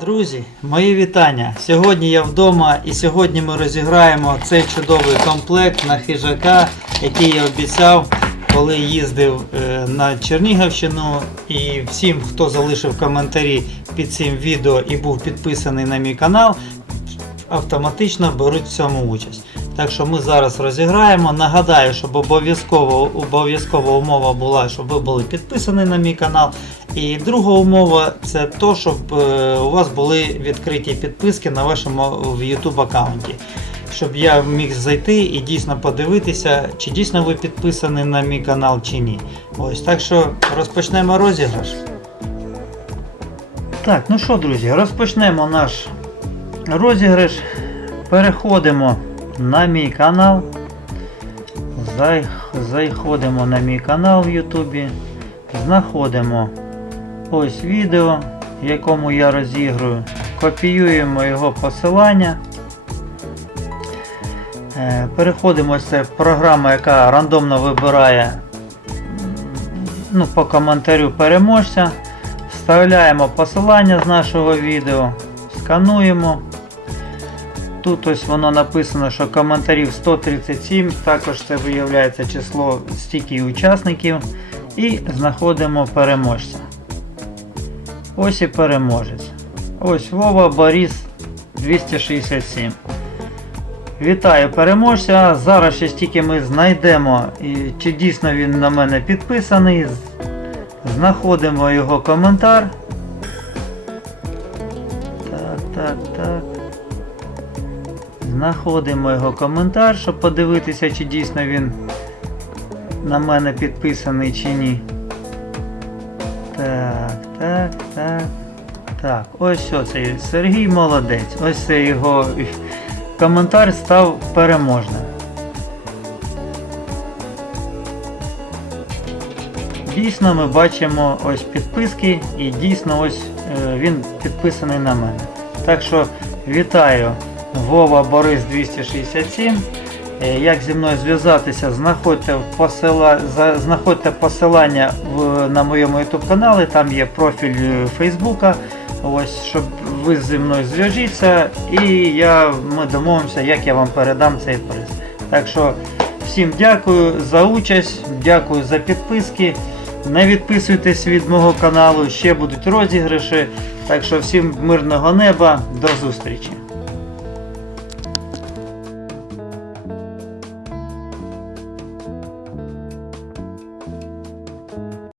Друзі, мої вітання! Сьогодні я вдома і сьогодні ми розіграємо цей чудовий комплект на хижака, який я обіцяв, коли їздив е, на Чернігівщину. І всім, хто залишив коментарі під цим відео і був підписаний на мій канал, автоматично беруть в цьому участь. Так що ми зараз розіграємо. Нагадаю, щоб обов'язково обов'язкова умова була, щоб ви були підписані на мій канал. І друга умова це то, щоб е, у вас були відкриті підписки на вашому YouTube аккаунті. Щоб я міг зайти і дійсно подивитися, чи дійсно ви підписані на мій канал чи ні. Ось так що розпочнемо розіграш. Так, ну що, друзі, розпочнемо наш розіграш. Переходимо на мій канал. Заходимо на мій канал в Ютубі. Знаходимо ось відео, якому я розігрую. Копіюємо його посилання. Е, Переходимо, це програма, яка рандомно вибирає ну, по коментарю переможця. Вставляємо посилання з нашого відео, скануємо. Тут ось воно написано, що коментарів 137, також це виявляється число стільки учасників. І знаходимо переможця. Ось і переможець. Ось Вова Борис 267. Вітаю переможця. Зараз ще стільки ми знайдемо, і чи дійсно він на мене підписаний. Знаходимо його коментар. Так, так, так. Знаходимо його коментар, щоб подивитися, чи дійсно він на мене підписаний чи ні. Так, так, так. Так, ось оцей Сергій молодець. Ось це його коментар став переможним. Дійсно ми бачимо ось підписки і дійсно ось е, він підписаний на мене. Так що вітаю Вова Борис 267. Е, Як зі мною зв'язатися, знаходьте, посила... знаходьте посилання в... на моєму YouTube каналі, там є профіль е, Фейсбука. Ось, щоб ви зі мною зв'яжіться і я... ми домовимося, як я вам передам цей приз. Так що всім дякую за участь, дякую за підписки. Не відписуйтесь від мого каналу, ще будуть розіграші. Так що всім мирного неба, до зустрічі!